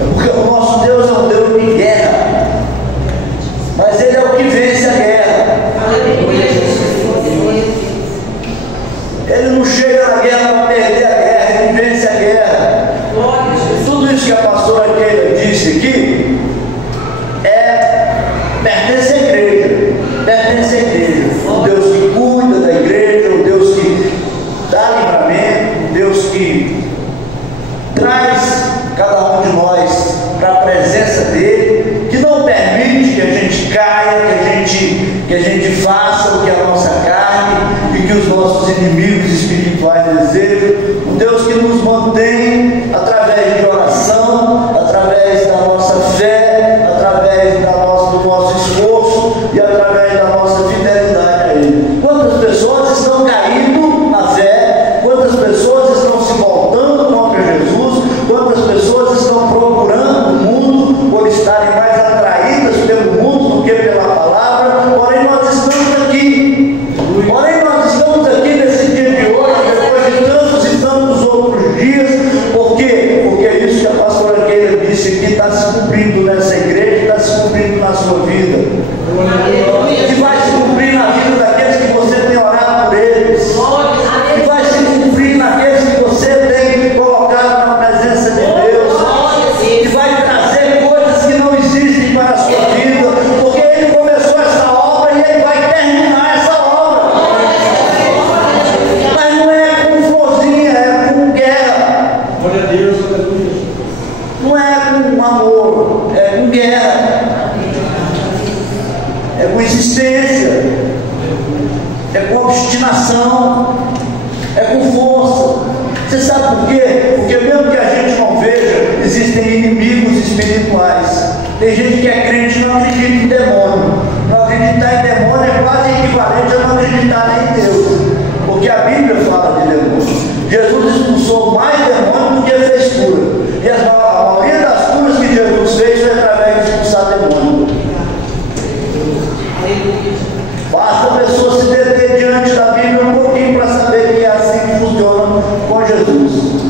É porque o nosso Deus é um Deus de guerra, mas Ele é o que vence a guerra. Ele não chega na guerra para perder a guerra, Ele vence a guerra. Tudo isso que a pastora Keila disse aqui pertence à igreja, pertence à igreja. Um Deus que cuida da igreja, um Deus que dá livramento, um Deus que traz cada um de nós para a presença dele, que não permite que a gente caia, que a gente faça o que é a nossa carne e que os nossos inimigos espirituais desejam. Um Deus que nos mantém através de oração, através da nossa fé, através do nosso esforço e através da nossa fidelidade a Ele. Quantas pessoas estão caindo na fé? Quantas pessoas estão se voltando contra Jesus? Quantas pessoas estão procurando o mundo por estarem mais atraídas pelo mundo do que pela palavra? Porém, nós estamos aqui. Porém, nós estamos aqui nesse dia de hoje, depois de tantos e tantos outros dias. Por quê? Porque é isso que a pastora Keila disse aqui está se cumprindo nessa igreja, está se cumprindo na sua vida. Que vai se cumprir na vida daqueles que você tem orado por eles. Que vai se cumprir naqueles que você tem colocado na presença de Deus. Que vai trazer coisas que não existem para a sua vida. Porque Ele começou essa obra e Ele vai terminar essa obra. Mas não é com florzinha, é com guerra. Glória a Deus, aleluia. Não é com amor, é com guerra. É com insistência, é com obstinação, é com força. Você sabe por quê? Porque mesmo que a gente não veja, existem inimigos espirituais. Tem gente que é crente e não acredita em demônio. Não acreditar em demônio é quase equivalente a não acreditar nem em Deus. Porque a Bíblia fala de demônio. Jesus expulsou mais demônio do que fez cura. E a maioria das curas que Jesus fez foi através de expulsar demônio. Basta a pessoa se deter diante da Bíblia um pouquinho para saber que é assim que funciona com Jesus.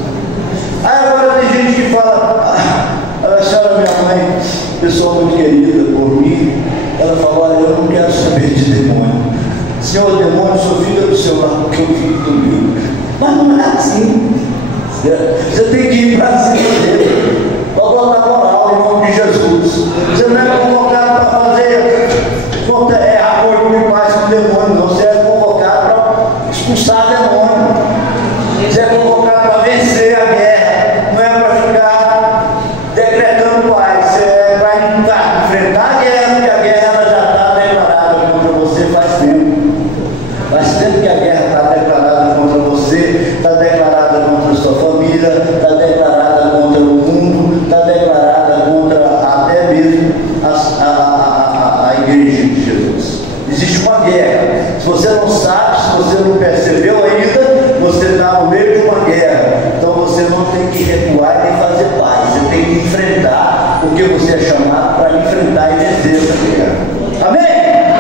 Aí agora tem gente que fala, a senhora, minha mãe, pessoa muito querida por mim, ela fala, olha, eu não quero saber de demônio. Senhor demônio, só fica do seu lado, porque eu fico do meu. Mas não é assim. Você tem que ir para cima dele, para botar moral em nome de Jesus. Você não é convocado para fazer acordo de paz com o demônio, não. Você é convocado para expulsar demônio. Você é convocado para vencer a guerra. Não é para ficar decretando paz. Você é para enfrentar a guerra, porque a guerra ela já está declarada contra você faz tempo. Faz tempo que a guerra está declarada contra você, está declarada contra a sua família, está declarada contra o mundo, está declarada contra até mesmo a igreja de Jesus. Existe uma guerra. Se você não sabe, se você não percebeu ainda, você está no meio de uma guerra. Então você não tem que recuar nem fazer paz. Você tem que enfrentar, porque você é chamado para enfrentar e vencer essa guerra. Amém?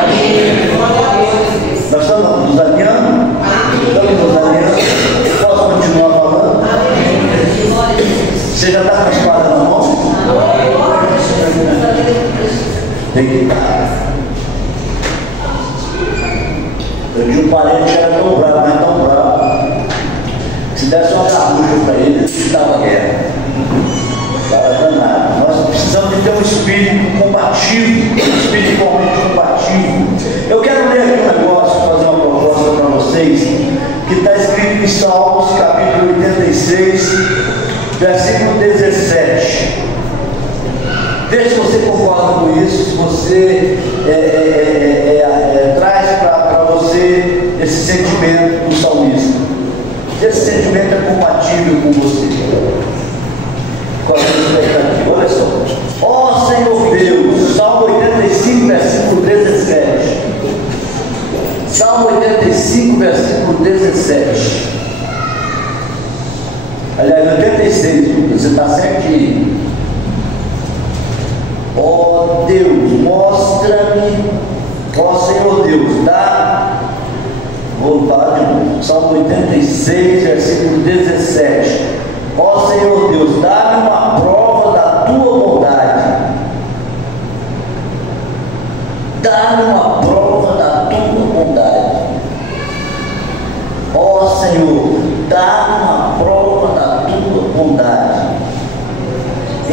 Amém. Nós estamos nos alinhando? Estamos nos alinhando? Posso continuar falando? Você já está com a espada na mão? Tem que estar. Eu tinha um parente que era tão bravo, mas tão bravo. Se desse uma garrucha para ele, ele estava guerra. Estava danado. Nós precisamos de ter um espírito combativo, espiritualmente combativo. Eu quero ler aqui um negócio, fazer uma proposta para vocês, que está escrito em Salmos, capítulo 86, versículo 17. Veja se você concorda com isso, se você traz para você esse sentimento do salmista. Se esse sentimento é compatível com você. Qual é a sua expectativa? Olha só. Ó Senhor Deus, Salmo 85, versículo 17. Salmo 85, versículo 17. Aliás, 86, você está certinho. Ó Deus, mostra-me, ó Senhor Deus, dá. Vou falar de novo. Salmo 86, versículo 17. Ó Senhor Deus, dá-me uma prova da tua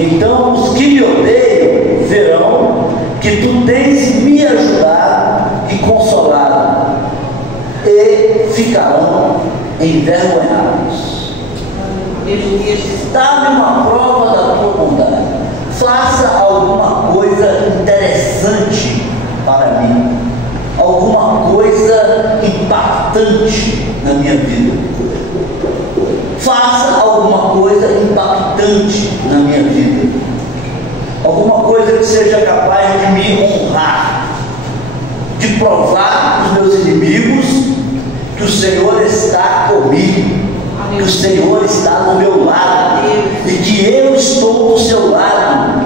Então os que me odeiam verão que tu tens me ajudado e consolado, e ficarão envergonhados. Dá-me uma prova da tua bondade. Faça alguma coisa interessante para mim, alguma coisa impactante na minha vida. Faça alguma coisa impactante na minha vida, alguma coisa que seja capaz de me honrar, de provar para os meus inimigos que o Senhor está comigo, que o Senhor está do meu lado, e que eu estou do seu lado,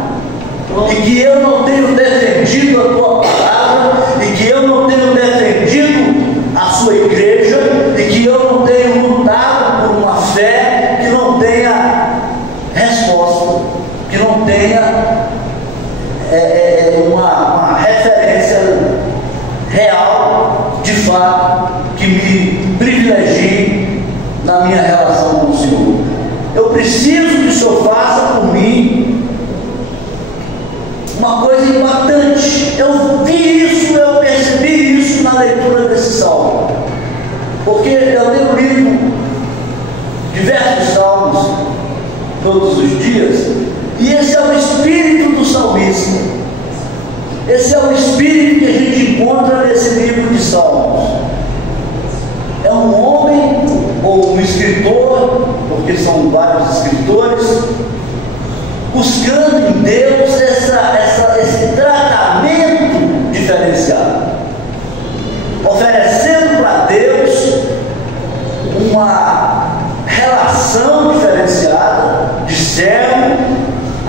e que eu não tenho defendido a tua palavra, e que eu não tenho defendido a sua igreja, e que eu não tenho lutado por uma fé que não tenha resposta, que não tenha uma referência real, de fato, que me privilegie na minha relação com o Senhor. Eu preciso que o Senhor faça por mim uma coisa impactante. Eu vi isso, eu percebi isso na leitura desse salmo, porque eu tenho lido diversos salmos todos os dias, e esse é o espírito do salmista. Esse é o espírito que a gente encontra nesse livro de Salmos. É um homem ou um escritor, porque são vários escritores, buscando em Deus esse tratamento diferenciado, oferecendo para Deus uma relação diferenciada de servo,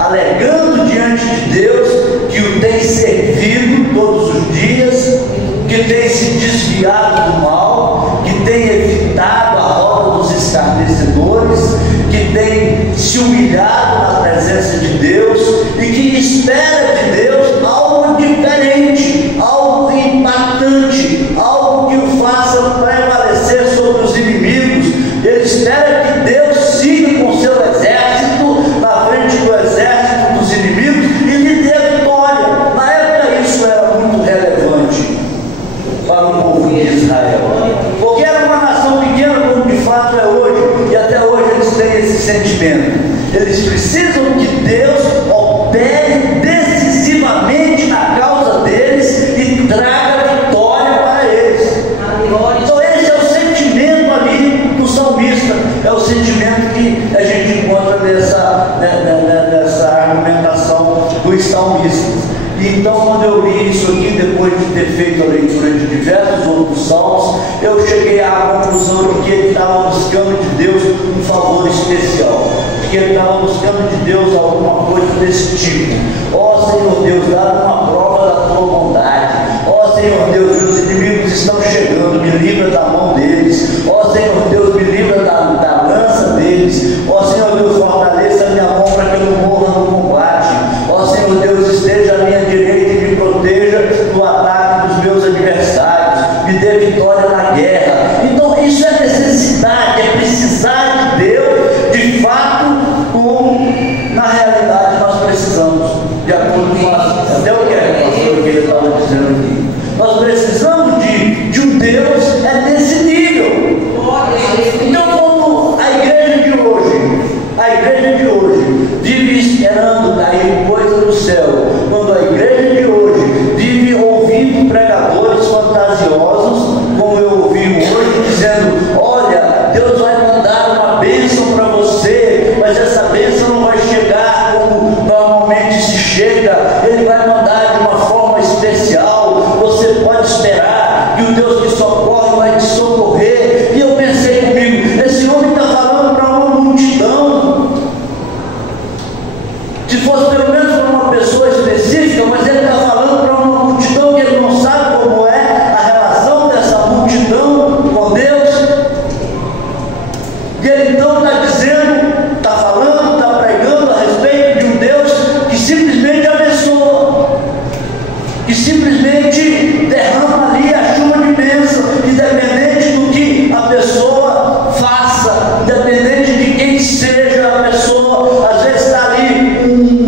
alegando diante de Deus que o tem servido todos os dias, que tem se desviado do mal, que tem evitado a roda dos escarnecedores, que tem se humilhado na presença de Deus e que espera de Deus algo diferente, algo impactante, algo que o faça prevalecer sobre os inimigos. Ele espera que Deus siga com seu exército na frente do exército dos inimigos e lhe dê vitória. Na época isso era muito relevante para o povo de Israel, porque era uma nação pequena, como de fato é hoje, e até hoje eles têm esse sentimento. Eles precisam que Deus opere decisivamente na causa deles e traga vitória para eles. Então esse é o sentimento ali do salmista, é o sentimento que a gente encontra nessa argumentação dos salmistas. Então, quando eu li isso aqui, depois de ter feito a leitura de diversos outros salmos, eu cheguei à conclusão de que ele estava buscando de Deus um favor especial, de que ele estava buscando de Deus alguma coisa desse tipo. Ó Senhor Deus, dá uma prova da tua bondade. Ó Senhor Deus, meus inimigos estão chegando, me livra da mão deles. Ó Senhor Deus, me livra da lança deles. Ó Senhor Deus, fortaleça a minha mão para que eu não morra no combate. Ó Senhor Deus, esteja à minha direita e me proteja do ataque dos meus adversários, me dê vitória na guerra. Então isso é necessidade, é precisar de Deus, de fato, como na realidade nós precisamos, de acordo com até o que ele estava dizendo aqui. Nós precisamos de um Deus nesse nível. Então, como a igreja de hoje vive esperando cair coisa do céu, quando a igreja de hoje vive ouvindo pregadores fantasiosos, como eu ouvi hoje, dizendo: olha, Deus vai mandar uma bênção para você, mas essa bênção não vai chegar como normalmente se chega, ele vai mandar de uma forma especial, você pode esperar que o Deus que socorre vai te socorrer. E eu pensei comigo, esse homem está falando para uma multidão. Se fosse pelo menos para uma pessoa específica, mas ele está falando para uma multidão que ele não sabe como é a relação dessa multidão com Deus. E ele então está dizendo, está falando, está pregando a respeito de um Deus que simplesmente abençoa, que simplesmente derrama ali a chuva de bênção, independente do que a pessoa faça, independente de quem seja a pessoa. Às vezes está ali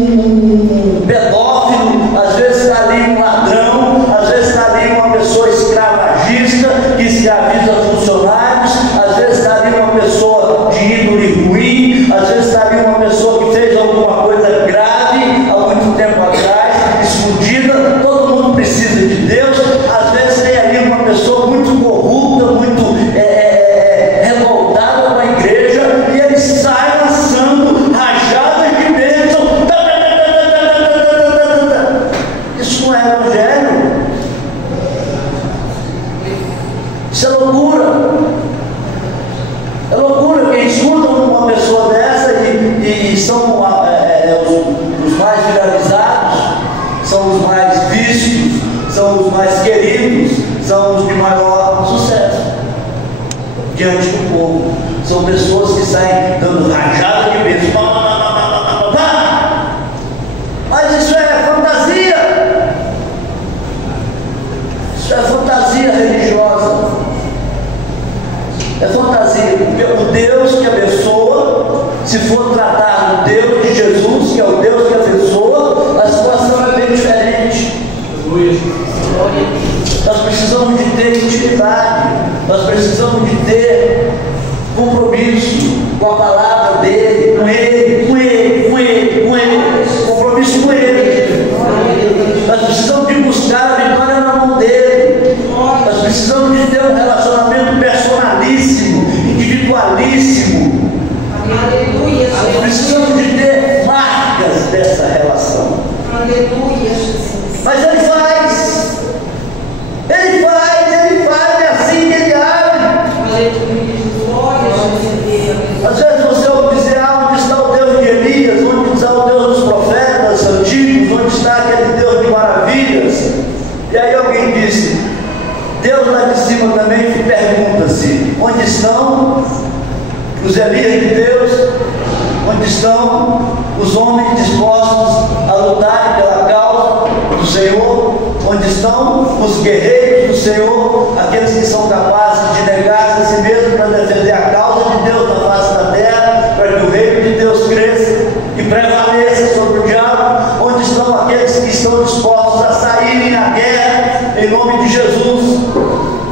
os mais viralizados, são os mais vistos, são os mais queridos, são os de maior sucesso diante do povo. São pessoas que saem dando rajada de bênção. Mas isso é fantasia. Isso é fantasia religiosa. É fantasia. O Deus que abençoa, se for tratar do Deus de Jesus, que é o Deus que abençoa, a situação é bem diferente. Nós precisamos de ter intimidade, nós precisamos de ter compromisso com a palavra dele, com ele, compromisso com ele. Nós precisamos de buscar a vitória na mão dele. Nós precisamos de ter um relacionamento personalíssimo, individualíssimo. Aleluia. Nós precisamos de ter marcas dessa relação. Aleluia, Jesus. Mas ele faz, é assim que ele age. Aleluia, glória a Jesus. Às vezes você ouve dizer, onde está o Deus de Elias, onde está o Deus dos profetas antigos, onde está aquele Deus de maravilhas? E aí alguém disse, Deus lá de cima também pergunta-se, onde estão os Elias de Deus? Onde estão os homens dispostos a lutar pela causa do Senhor? Onde estão os guerreiros do Senhor, aqueles que são capazes de negar-se a si mesmo para defender a causa de Deus na face da terra, para que o reino de Deus cresça e prevaleça sobre o diabo? Onde estão aqueles que estão dispostos a saírem na guerra em nome de Jesus?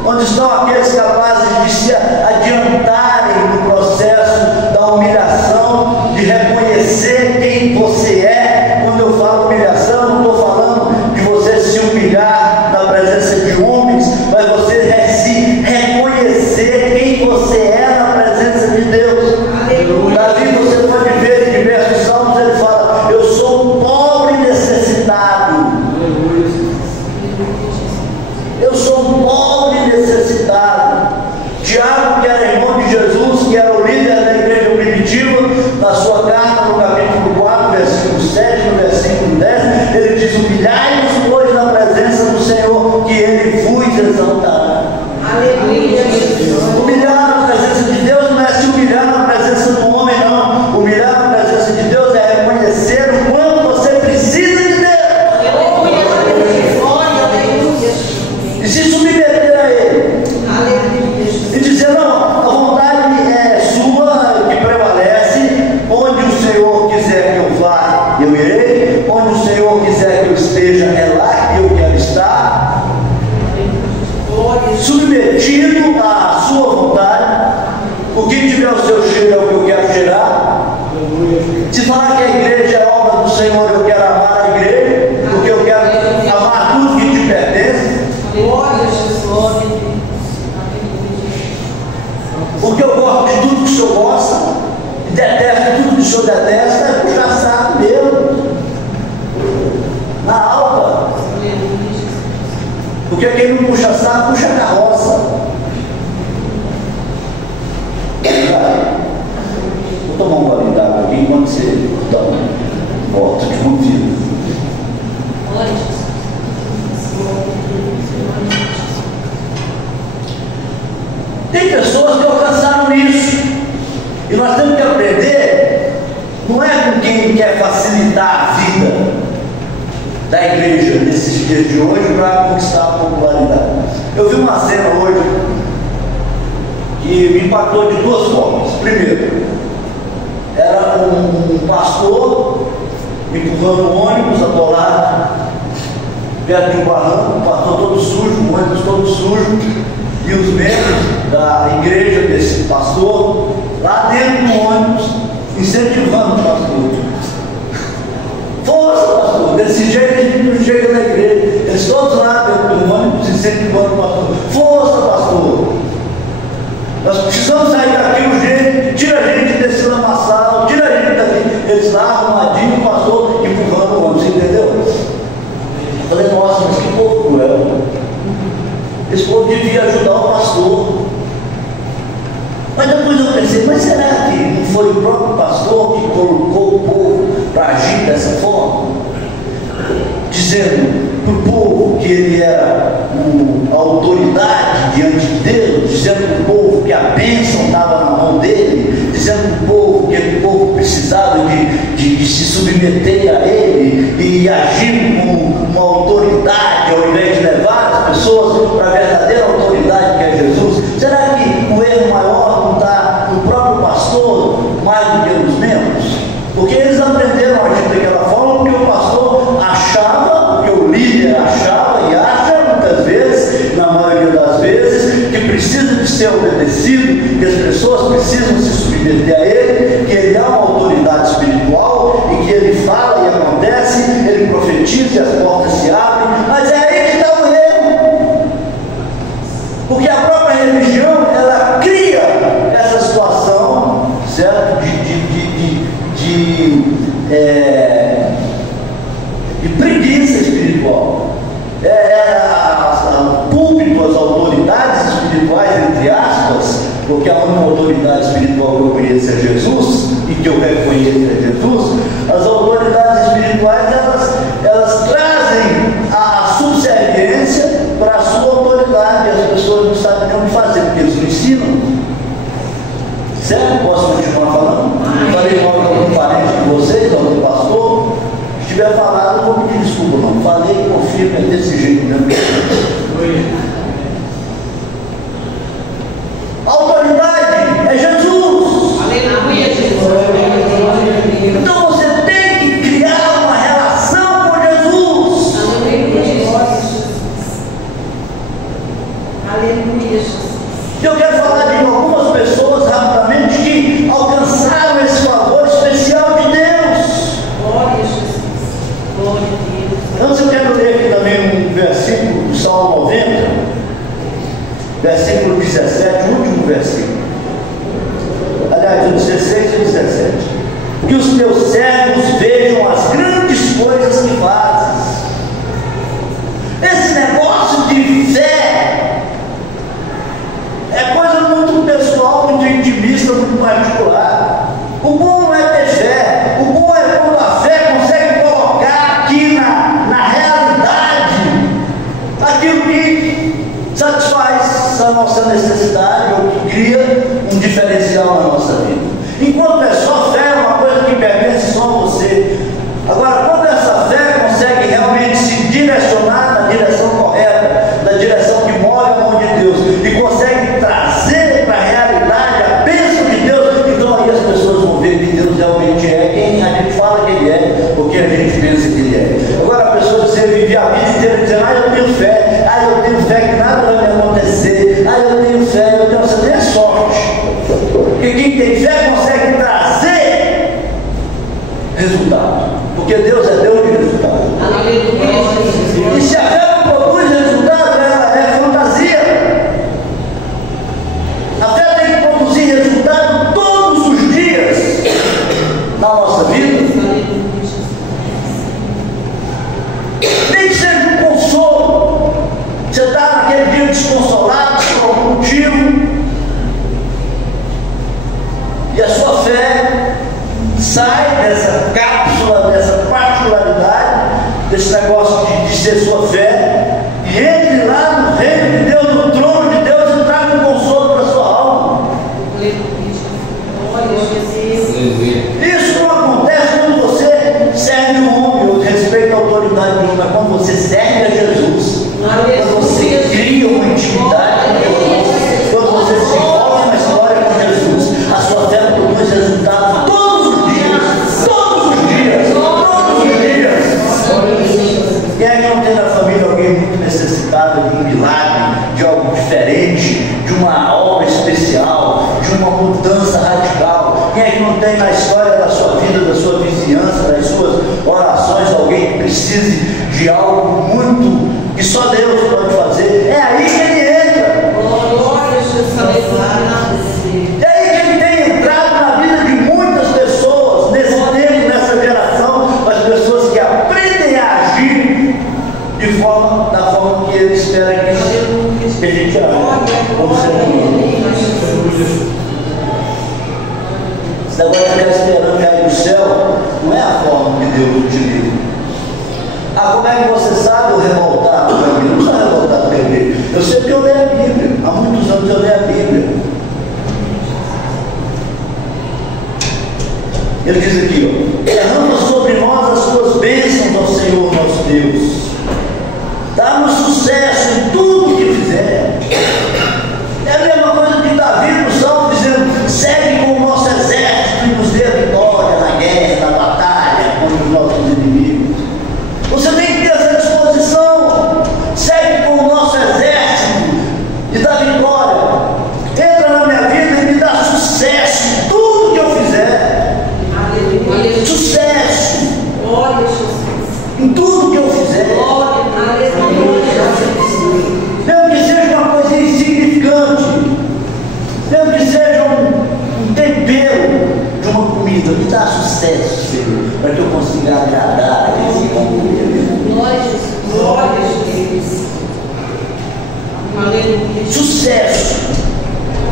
Onde estão aqueles capazes de se adiantarem no processo da humilhação, de reconhecer quem você é? Quando eu falo humilhação, não estou falando de você se humilhar na presença de homens, mas você se reconhecer quem você é na presença de Deus. Davi, você pode ver em diversos salmos, ele fala, eu sou um pobre necessitado. Eu sou um pobre necessitado. Tiago, que era irmão de Jesus, que era o líder da igreja primitiva, na sua carta, no capítulo 4, versículo 7, no versículo 10, ele diz, humilhai-vos, pois, na presença do Senhor, que ele vos exaltará. Aleluia, Jesus. Humilhar na presença de Deus não é se humilhar na presença do homem, não. Humilhar na presença de Deus é reconhecer o quanto você precisa de Deus. E se submeter a Ele. E dizer, não, a vontade é sua que prevalece. Onde o Senhor quiser que eu vá, eu irei. Onde o Senhor quiser que eu esteja, é lá que eu quero estar. Submetido à sua vontade. O que tiver o seu cheiro é o que eu quero cheirar. Se falar que a igreja é obra do Senhor, eu quero amar a igreja, porque eu quero amar tudo que te pertence. Glória a Jesus. Porque eu gosto de tudo que o Senhor gosta, e detesto tudo que o Senhor detesta, é puxar saco mesmo. Na alma. Porque quem não puxa saco, puxa carroça. Vou tomar um gole d'água aqui enquanto você dá volta de convívio. Tem pessoas que alcançaram isso. E nós temos que aprender, não é com quem quer facilitar a vida da igreja nesses dias de hoje para conquistar a popularidade. Eu vi uma cena hoje que me impactou de duas formas. Primeiro, era um pastor empurrando um ônibus atolado perto de um barranco, o pastor todo sujo, o ônibus todo sujo, e os membros da igreja desse pastor lá dentro do ônibus incentivando o pastor. Força, pastor, desse jeito a gente não chega na igreja. Eles todos lá dentro do ônibus incentivando o pastor. Força, pastor. Nós precisamos sair daqui urgente, tira a gente desse lamaçal, tira a gente daqui. Eles lá arrumadinho, o pastor empurrando o ônibus, entendeu? Eu falei, nossa, mas que povo cruel. Esse povo devia ajudar o pastor. Mas depois eu pensei, mas será que não foi o próprio pastor que colocou o povo para agir dessa forma, dizendo para o povo que ele era a autoridade diante de Deus, dizendo para o povo que a bênção estava na mão dele, dizendo para o povo que o povo precisava de se submeter a ele e agir como uma autoridade, ao invés de levar as pessoas para a verdadeira autoridade que é Jesus. Será que o erro maior não está no próprio pastor mais do que nos membros? Porque eles aprenderam a agir daquela forma porque o pastor achava, porque o líder achava e acha muitas vezes, na maioria das vezes, que precisa de ser obedecido, que as pessoas precisam se submeter a ele, que ele é uma autoridade espiritual e que ele fala e acontece, ele profetiza e as portas se abrem. Mas é aí que está o erro, porque a própria religião ela cria essa situação, certo? De preguiça espiritual. O púlpito, as autoridades espirituais, entre aspas, porque a única autoridade espiritual que eu conheço é Jesus e que eu reconheço é Jesus. As autoridades espirituais elas trazem a subserviência para a sua autoridade, e as pessoas não sabem nem o que fazer, porque eles não ensinam. Certo? Posso continuar falando? Falei mal de algum parente de vocês, algum pastor? Se tiver falado, não vou pedir desculpa, não. Falei e confirmo, é desse jeito mesmo. A autoridade é Jesus. Aleluia, Jesus. Então você tem que criar uma relação com Jesus. Aleluia, Jesus. Aleluia, Jesus. Eu quero falar de algumas pessoas rapidamente que alcançaram esse favor especial de Deus. Glória a Jesus. Glória a Deus. Antes eu quero ler aqui também um versículo do Salmo 90, versículo 17, o último versículo. Aliás, o 16 e o 17. Que os teus servos vejam as grandes coisas que fazes. Esse negócio de fé é coisa muito pessoal, muito intimista, muito particular. O bom não é ter fé, o bom é quando a fé consegue colocar aqui na realidade aquilo que satisfaz a nossa necessidade ou que cria um diferencial na nossa vida. Enquanto é só fé, é uma coisa que pertence só a você. Agora, quando essa fé consegue realmente se direcionar na direção correta, na direção que move a mão de Deus, e consegue trazer para a realidade a bênção de Deus, então aí as pessoas vão ver que Deus realmente é quem a gente fala que Ele é, ou que a gente pensa que Ele é. Agora a pessoa vive a vida inteira dizendo, eu tenho fé que nada vai me acontecer, eu tenho fé, você tem sorte. Porque quem tem fé consegue trazer resultado, porque Deus é Deus de resultado. Aleluia, E se a fé não produz resultado, ela é fantasia. A fé tem que produzir resultado todos os dias na nossa vida. Nem que seja um consolo. Você está naquele dia desconsolado por algum motivo, e a sua fé sai dessa cápsula, dessa particularidade, desse negócio de ser sua fé, e entre lá no reino de Deus, no trono de Deus, e traga um consolo para a sua alma. Isso não acontece quando você serve um homem, eu respeito a autoridade de Deus, mas quando você serve a Jesus, quando você cria uma intimidade com Deus, quando você se envolve na história com Jesus, a sua fé produz resultados todos os dias, todos os dias, todos os dias. Quem é que não tem na família alguém muito necessitado de um milagre, de algo diferente, de uma obra especial, de uma mudança radical? Quem é que não tem na história da sua vida, da sua vizinhança, das suas orações, alguém que precise de algo muito que só Deus pode fazer? É aí que ele entra. Glória a Jesus. É aí que ele tem entrado na vida de muitas pessoas nesse tempo, nessa geração, as pessoas que aprendem a agir da forma que ele espera que a gente age como ser humano. Esse negócio de ficar esperando cair do céu não é a forma te livre. Ah, como é que você sabe o revoltado da Bíblia? Não sou revoltado pela Bíblia. Eu sei que eu leio a Bíblia. Há muitos anos eu leio a Bíblia. Ele diz aqui, ó, derrama sobre nós as tuas bênçãos, ó Senhor nosso Deus. Dá-nos sucesso em tudo que fizer. É a mesma coisa que Davi no Salmo dizendo, segue com o nosso exército e nos dê a vitória na guerra, na batalha contra os nossos inimigos. Você tem que ter essa disposição. Segue com o nosso exército e dá vitória. Entra na minha vida e me dá sucesso em tudo que eu fizer. Aleluia. Sucesso. Glória a Jesus. Em tudo que eu fizer. Glória a Jesus. Mesmo que seja uma coisa insignificante, mesmo que seja um tempero de uma comida, me dá sucesso, Senhor, para que eu consiga agradar a esse povo. Glória a Jesus. Glória a Jesus. Aleluia. Sucesso,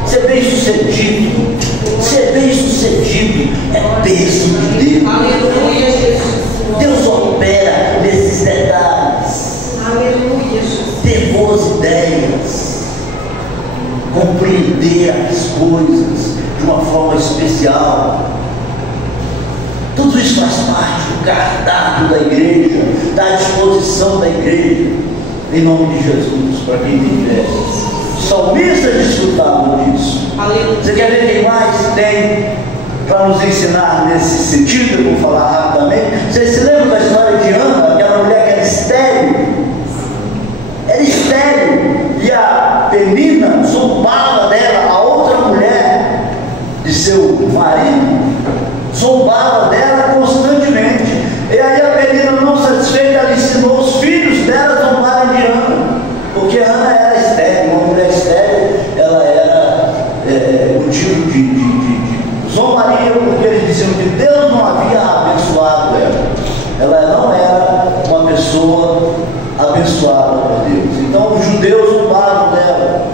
ser bem sucedido, ser bem sucedido é bênção de Deus. Aleluia, Jesus. Deus opera nesses detalhes. Aleluia, Jesus. Ter boas ideias, compreender as coisas de uma forma especial. Tudo isso faz parte do cardápio da igreja, da disposição da igreja, em nome de Jesus, para quem tem fé. Os salmistas desfrutavam disso. Aleluia. Você quer ver quem mais tem para nos ensinar nesse sentido? Eu vou falar rapidamente. Vocês se lembram da história de Ana, aquela mulher que era estéril? Era estéril, e a Penina zombava dela, a outra mulher de seu marido, zombava dela constantemente. E aí a Penina, não satisfeita, ela ensinou os filhos dela a zombarem de Ana, porque Ana era estéril. Uma mulher estéril, ela era motivo de zombaria, porque eles diziam que Deus não havia abençoado ela. Ela não era uma pessoa abençoada por Deus. Então os judeus zombavam dela.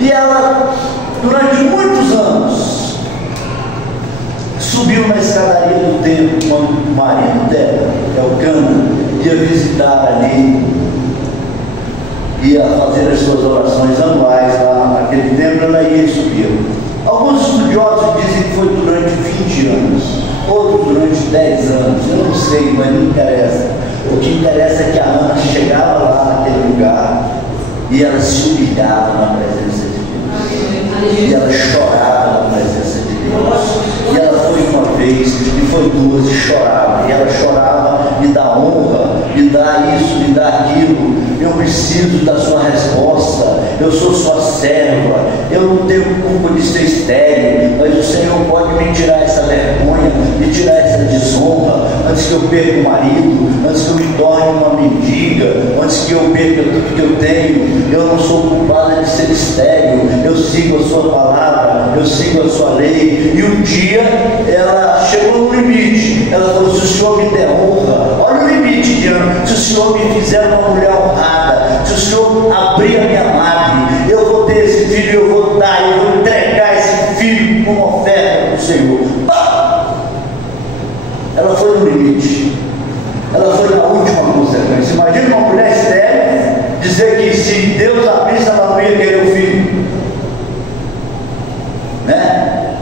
E ela, durante muitos anos, subiu na escadaria do templo quando o marido dela, Elcana, ia visitar ali, ia fazer as suas orações anuais lá naquele templo. Ela ia e subia. Alguns estudiosos dizem que foi durante 20 anos, outros durante 10 anos, eu não sei, mas não interessa. O que interessa é que a Ana chegava lá naquele lugar e ela se humilhava na presença de Deus. E ela chorava na presença de Deus. E ela foi uma vez, e foi duas, e chorava. E ela chorava, me dá honra, me dá isso, me dá aquilo. Eu preciso da sua resposta. Eu sou sua serva. Eu não tenho culpa de ser estéril, mas o Senhor pode me tirar essa vergonha, me tirar essa desonra, antes que eu perca o marido, antes que eu me torne uma mendiga, antes que eu perca tudo que eu tenho. Eu não sou culpada de ser estéril. Eu sigo a sua palavra, eu sigo a sua lei. E um dia ela chegou no limite. Ela falou: se o Senhor me der honra, olha o limite, Diana, se o Senhor me fizer uma mulher honrada, se o Senhor abrir a minha madre, eu vou ter esse filho, eu vou dar, eu vou entregar esse filho como oferta para o Senhor. Ela foi no limite. Ela foi na última consequência. Imagina uma mulher estéril dizer que se Deus abrisse, ela não ia querer o filho, né?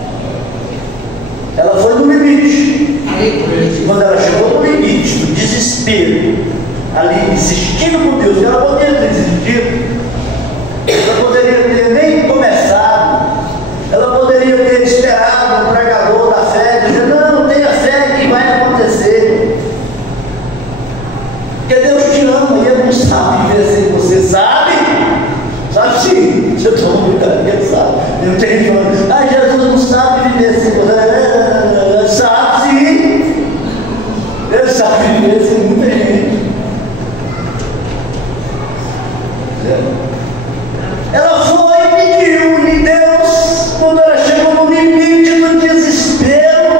Ela foi no limite. Quando ela chegou no limite do desespero, ali insistindo com Deus, ela poderia ter desistido, ela poderia ter nem começado, ela poderia ter esperado o pregador da fé dizer: não, tenha fé que vai acontecer, porque Deus te ama e Ele não sabe viver sem você. Sabe? Sabe sim. Você toma brincadeira, sabe? Eu tenho falando: ah, Jesus não sabe viver sem você. Sabe sim. Ele sabe viver sem muita gente. Ela foi e pediu, e Deus, quando ela chegou no limite do desespero,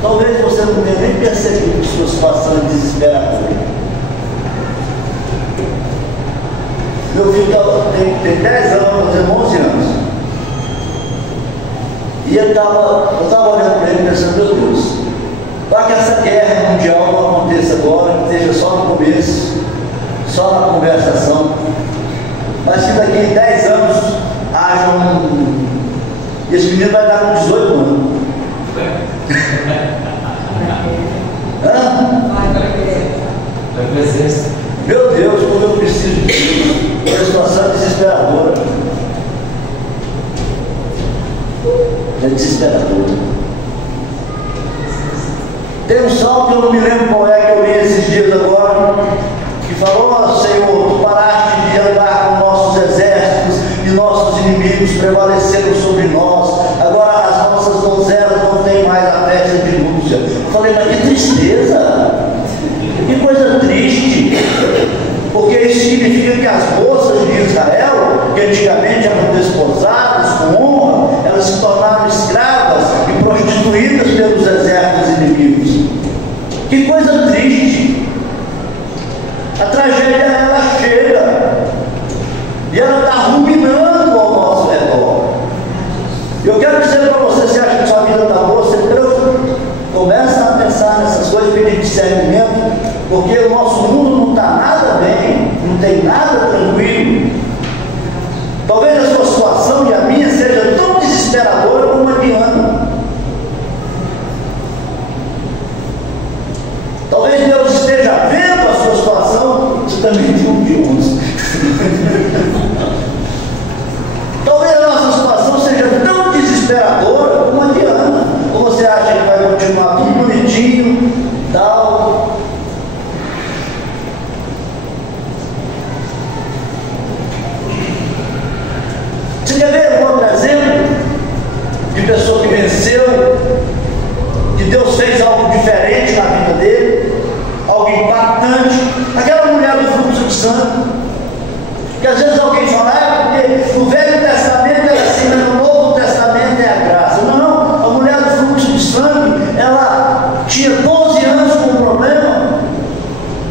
talvez você não tenha nem percebido que sua situação é desesperadora. Meu filho tem 10 anos, vai fazer 11 anos. E eu estava olhando para ele pensando, meu Deus, para que essa guerra mundial não aconteça agora, que esteja só no começo, só na conversação, mas que daqui a 10 anos haja um... Esse menino vai estar com 18 anos. Meu Deus, como eu preciso de Deus. É uma situação desesperadora. É desesperadora. Tem um salmo que eu não me lembro qual é, que eu li esses dias agora, que falou: ó Senhor, tu paraste de andar com nossos exércitos e nossos inimigos prevaleceram sobre nós. Agora as nossas donzelas não têm mais a festa de núpcia. Eu falei, mas que tristeza, que coisa triste, porque isso significa que as moças de Israel, que antigamente eram desposadas com honra, elas se tornaram escravas e prostituídas pelos exércitos inimigos. Que coisa triste. A tragédia, ela chega e ela está ruminando ao nosso redor. Eu quero dizer para você, se acha que sua vida está boa, você começa a pensar nessas coisas, pedir discernimento, porque o nosso mundo não está nada bem, não tem nada tranquilo. Talvez a sua situação e a minha seja tão desesperadora como a de Ana. Talvez Deus esteja vendo a sua situação. Você também viu um de 11. Talvez a nossa situação seja tão desesperadora como a de Ana. Ou você acha que vai continuar tudo bonitinho, tal? Você quer ver um outro exemplo de pessoa que venceu, que Deus fez algo diferente na vida dele, algo impactante? Aquela mulher do fluxo de sangue, que às vezes alguém fala, porque no Velho Testamento era assim, mas no Novo Testamento é a graça. Não, a mulher do fluxo de sangue, ela tinha 12 anos com um problema,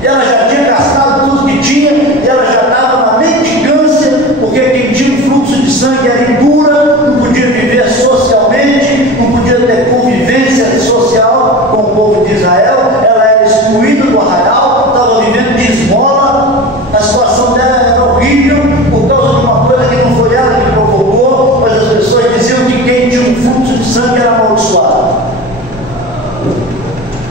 e ela já tinha gastado tudo que tinha, e ela já estava na mendigância, porque quem tinha um fluxo de sangue era impura, não podia viver socialmente, não podia ter convivência social com o povo de Israel, ela era excluída do arraial, estava vivendo de esmola, a situação dela era horrível, por causa de uma coisa que não foi ela que provocou, mas as pessoas diziam que quem tinha um fluxo de sangue era amaldiçoado.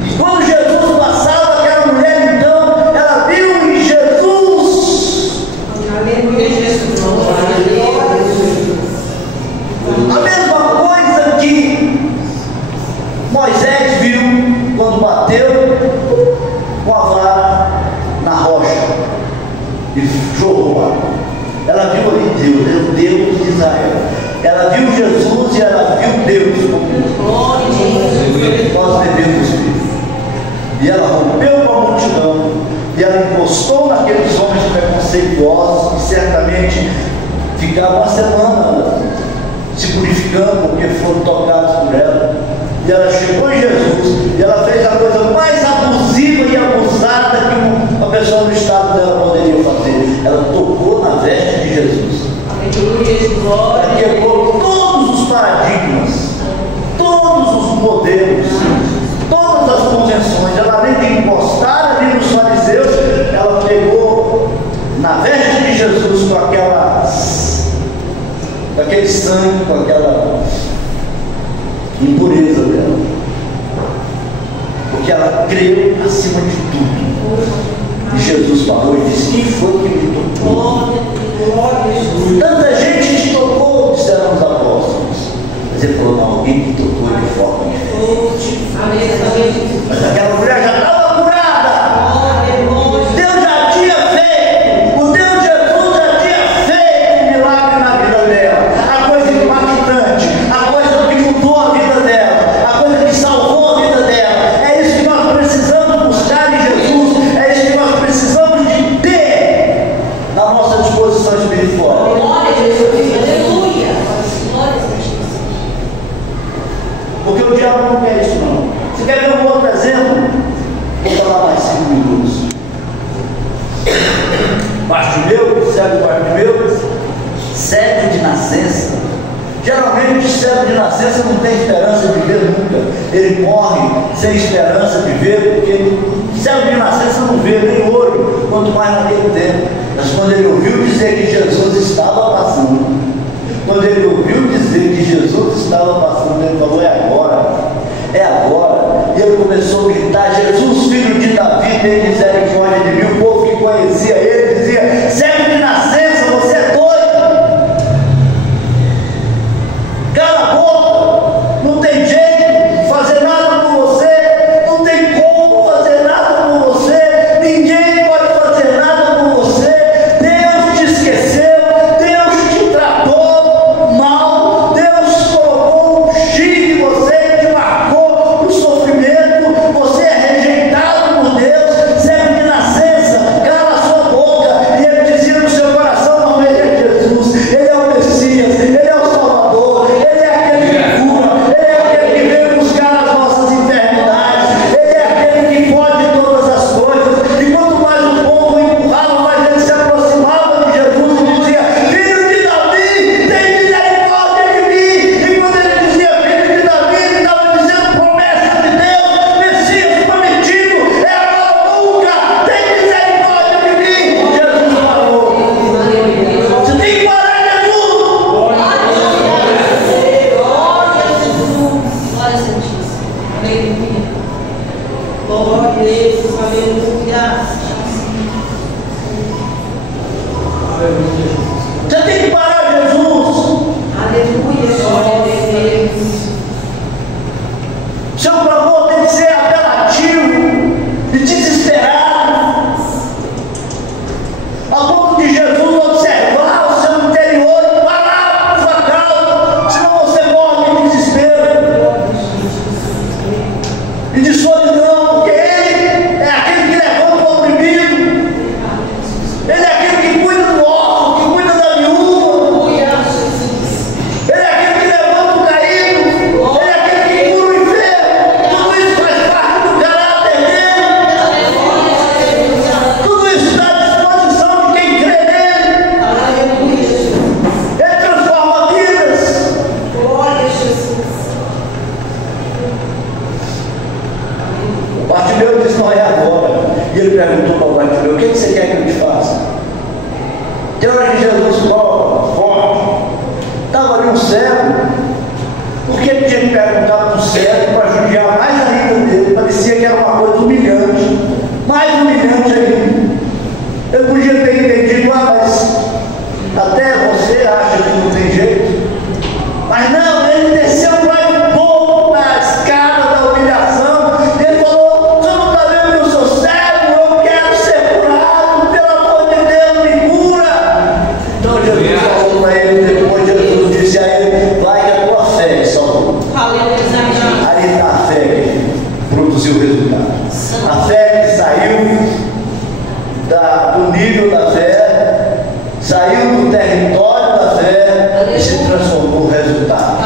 E quando Jesus passava, aquela mulher, então, ela viu em Jesus. Aleluia, Jesus. A mesma coisa que Moisés viu quando bateu com a vara na rocha e jogou lá. Ela viu ali Deus, o Deus de Israel. Ela viu Jesus e ela viu Deus. Nós devemos ver. E ela rompeu com a multidão e ela encostou naqueles homens preconceituosos que certamente ficavam uma semana se purificando porque foram tocados por ela. E ela chegou em Jesus e ela fez a coisa mais abusiva e abusada que uma pessoa no estado dela poderia fazer. Ela tocou na veste de Jesus. Ela quebrou todos os paradigmas, todos os modelos, todas as convenções. Ela, além de encostar ali nos fariseus, ela pegou na veste de Jesus com aquele sangue, com aquela impureza dela, porque ela creu acima de tudo. E Jesus falou e disse: quem foi que me tocou? Tanta gente te tocou, disseram os apóstolos, mas ele falou: não, alguém que tocou de forma diferente. Mas aquela mulher já estava curada. Deus já tinha feito, o Deus Jesus já tinha feito um milagre na vida dela, a coisa impactante, a coisa que mudou a vida dela, a coisa que salvou a vida dela. É isso que nós precisamos buscar em Jesus, é isso que nós precisamos de ter na nossa disposição espiritual. Porque o diabo não quer isso não. Você quer ele morre sem esperança de ver, porque céu de nascença não vê nem olho, quanto mais naquele tempo. Mas quando ele ouviu dizer que Jesus estava passando, quando ele ouviu dizer que Jesus estava passando, ele falou: é agora, é agora. E ele começou a gritar: Jesus, filho de Davi, tem misericórdia de mim. O povo que conhecia ele dizia: cego de nascença, você é doido, cala a boca, não tem jeito de fazer nada por você, não tem como fazer nada por você, ninguém pode fazer nada por você. Deus te esqueceu, Deus te tratou mal, Deus colocou um X em você, te marcou no sofrimento, você é rejeitado por Deus, cego de nascença, cala a sua boca. E ele dizia no seu coração: não, ele é Jesus, ele é o Messias, ele é o Salvador, ele é aquele que cura, ele é aquele que veio buscar as nossas enfermidades, ele é aquele que pode todas as coisas. E quanto mais o povo empurrava, mais ele se aproximava de Jesus e dizia: filho de Davi, tem misericórdia de mim. E quando ele dizia filho de Davi, ele estava dizendo promessa de Deus, Messias prometido, é agora ou nunca, tem misericórdia de mim. Jesus falou: você tem que parar, Jesus. Glória a Santíssimo. Aleluia. Glória a Deus. Aleluia. Você tem que parar, Jesus. Aleluia. Glória a Deus. Seu clamor tem que ser apelativo e desesperado, a ponto de Jesus observar o seu interior e parar por sua causa, senão você morre de desespero e de solidão, porque ele é aquele que levanta o oprimido, ele é aquele que cuida do órfão, que cuida da viúva, ele é aquele que levanta o caído, ele é aquele que cura o enfermo. Tudo isso faz parte do caráter dele, tudo isso está à disposição de quem crê nele. Ele transforma vidas. Glória a Jesus. O Bartimeu disse: não é agora. E ele perguntou para o Bartimeu: o que você quer que eu te faça? Tem hora que Jesus cobra forte, estava ali um cego. Por que ele tinha que perguntar para um cego para judiar mais ainda dele? Parecia que era uma coisa humilhante, mais humilhante ainda. Eu podia ter entendido: mas até você acha que não tem jeito. Mas não, ele desceu mais um pouco na escada da humilhação. Ele falou: você não está vendo que eu sou cego? Eu quero ser curado, pelo amor de Deus, me cura. Então Jesus falou para ele, depois Jesus disse a ele: vai que a tua fé te salvou. Aleluia. Ali está a fé que produziu o resultado. A fé que saiu do nível da fé, saiu do território da fé e se transformou no resultado.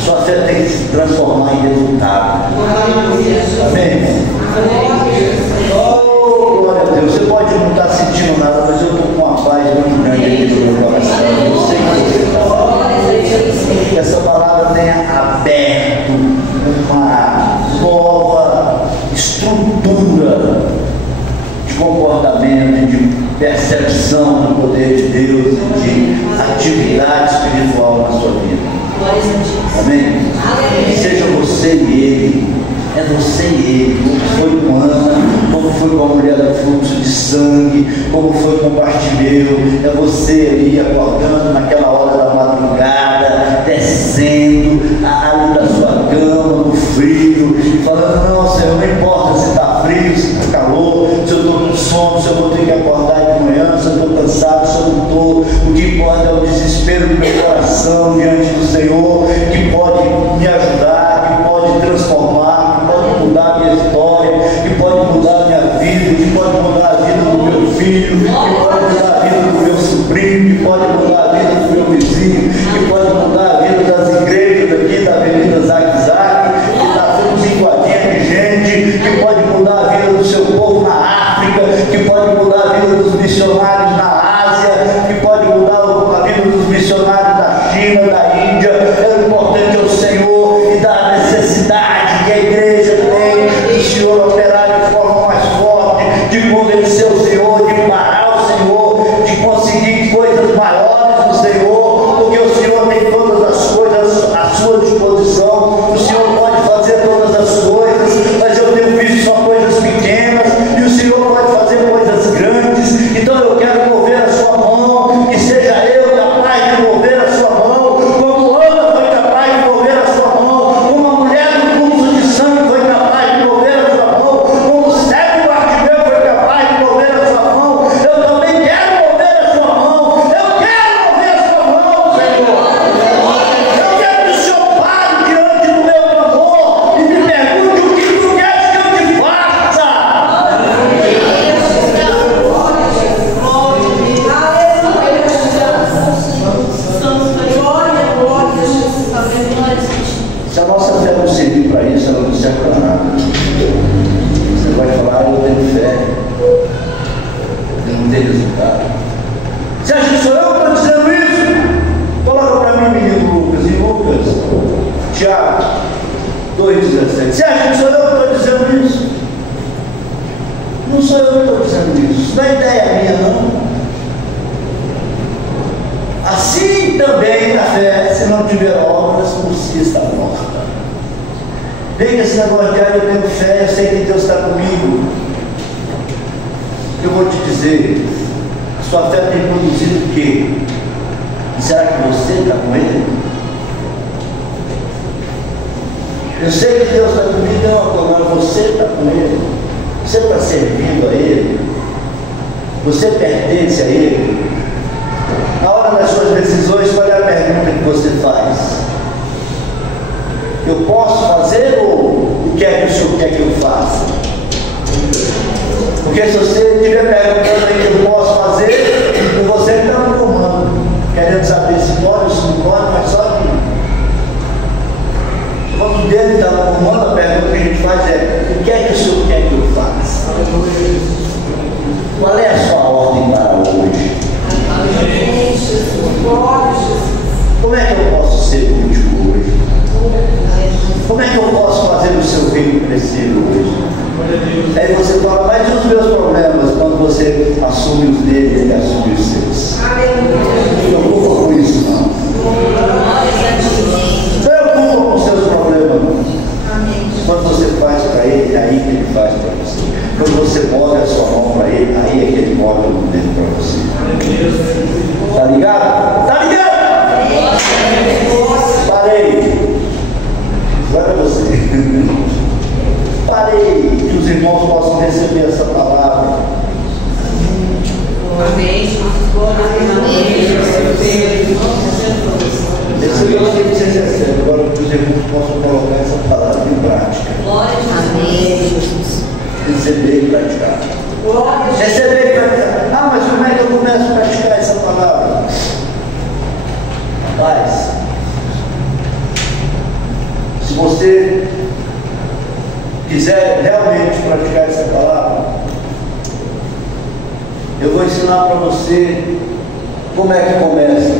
Sua fé tem que se transformar em resultado. Amém? Oh, glória a Deus. Você pode não estar sentindo nada, mas eu estou com uma paz muito grande aqui no meu coração. Eu sei que essa palavra tenha aberto uma nova estrutura de comportamento, de percepção do poder de Deus, de atividade espiritual na sua vida. Amém? Que seja você e ele. É você e ele, como foi com Ana, como foi com a mulher do fluxo de sangue, como foi com o Bartimeu. É você ali acordando naquela hora da madrugada, descendo ali da sua cama, no frio, e falando: não, Senhor, não importa se está frio, se está calor, se eu estou com sono, se eu vou ter que acordar de manhã, se eu estou cansado, se eu não estou. O que importa é o desespero do meu coração diante do Senhor, que pode me ajudar, que pode transformar, que pode mudar a minha história, que pode mudar a minha vida, que pode mudar a vida do meu filho, que pode mudar a vida do meu sobrinho, que pode mudar a vida do meu vizinho, que pode mudar a vida das igrejas aqui da Avenida Zague-Zague, que está tudo enquadrinha de gente, que pode mudar a vida do seu povo na África, que pode mudar a vida dos missionários na Ásia, que pode mudar a vida dos missionários da China, da Índia. É o importante é o Senhor. não servir para isso, ela não serve para nada. Você vai falar, eu tenho fé, e não tem resultado. Você acha que sou eu que estou dizendo isso? Coloca para mim, menino Lucas, em Lucas, Tiago 2,17. Você acha que sou eu que estou dizendo isso? Não sou eu que estou dizendo isso. Não é ideia minha, não. Assim também a fé, se não tiver obras, por si está morta. Vem esse negócio de eu tenho fé, eu sei que Deus está comigo. Eu vou te dizer, a sua fé tem produzido o quê? Será que você está com Ele? Eu sei que Deus está comigo, é uma coisa, mas você está com Ele? Você está servindo a Ele? Você pertence a Ele? Na hora das suas decisões, qual é a pergunta que você faz? Eu posso fazer ou o que é que o Senhor quer que eu faça? Porque se você estiver perguntando aí que eu posso fazer, é você que está no comando, querendo saber se pode ou se não pode, mas só que quando Deus está no comando, a pergunta que a gente faz é: o que é que o Senhor quer que eu faça? Qual é a sua ordem para hoje? Como é que eu posso ser útil hoje? Como é que eu posso fazer o seu reino crescer hoje? Aí você fala, mas e os meus problemas? Quando você assume os dele, ele assume os seus. Não preocupa com isso, não. Não preocupa com os seus problemas, não. Quando você faz para ele, é aí que ele faz para você. Quando você move a sua mão para ele, aí é que ele move a mão dele para você. Tá ligado? Tá ligado? Parei. Agora é você. Parei. Que os irmãos possam receber essa palavra. Amém. Esse eu sei que vocês recebem. Agora que os irmãos possam colocar essa palavra em prática. Glória a Deus. Receber e praticar. Receber e praticar. Ah, mas como é que eu começo a praticar essa palavra? Rapaz, se você quiser realmente praticar essa palavra, eu vou ensinar para você como é que começa.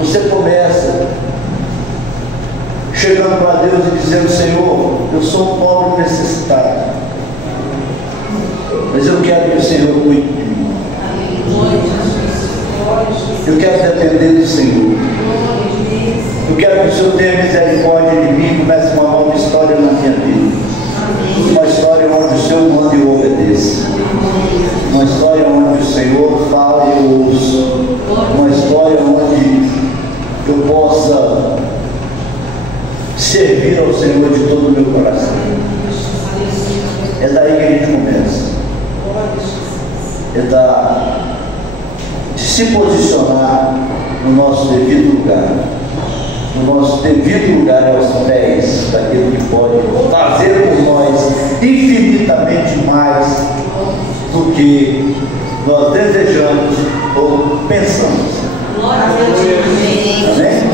Você começa chegando para Deus e dizendo: Senhor, eu sou um pobre necessitado, mas eu quero que o Senhor cuide de mim. Eu quero depender do Senhor. Eu quero que o Senhor tenha misericórdia de mim e comece uma nova história na minha vida. Uma história onde o Senhor manda e eu obedeça. Uma história onde o Senhor fala e eu ouço. Uma história onde eu possa servir ao Senhor de todo o meu coração. É daí que a gente começa. De se posicionar no nosso devido lugar. No nosso devido lugar aos pés daquele que pode fazer por nós infinitamente mais do que nós desejamos ou pensamos. Glória a Deus. Amém?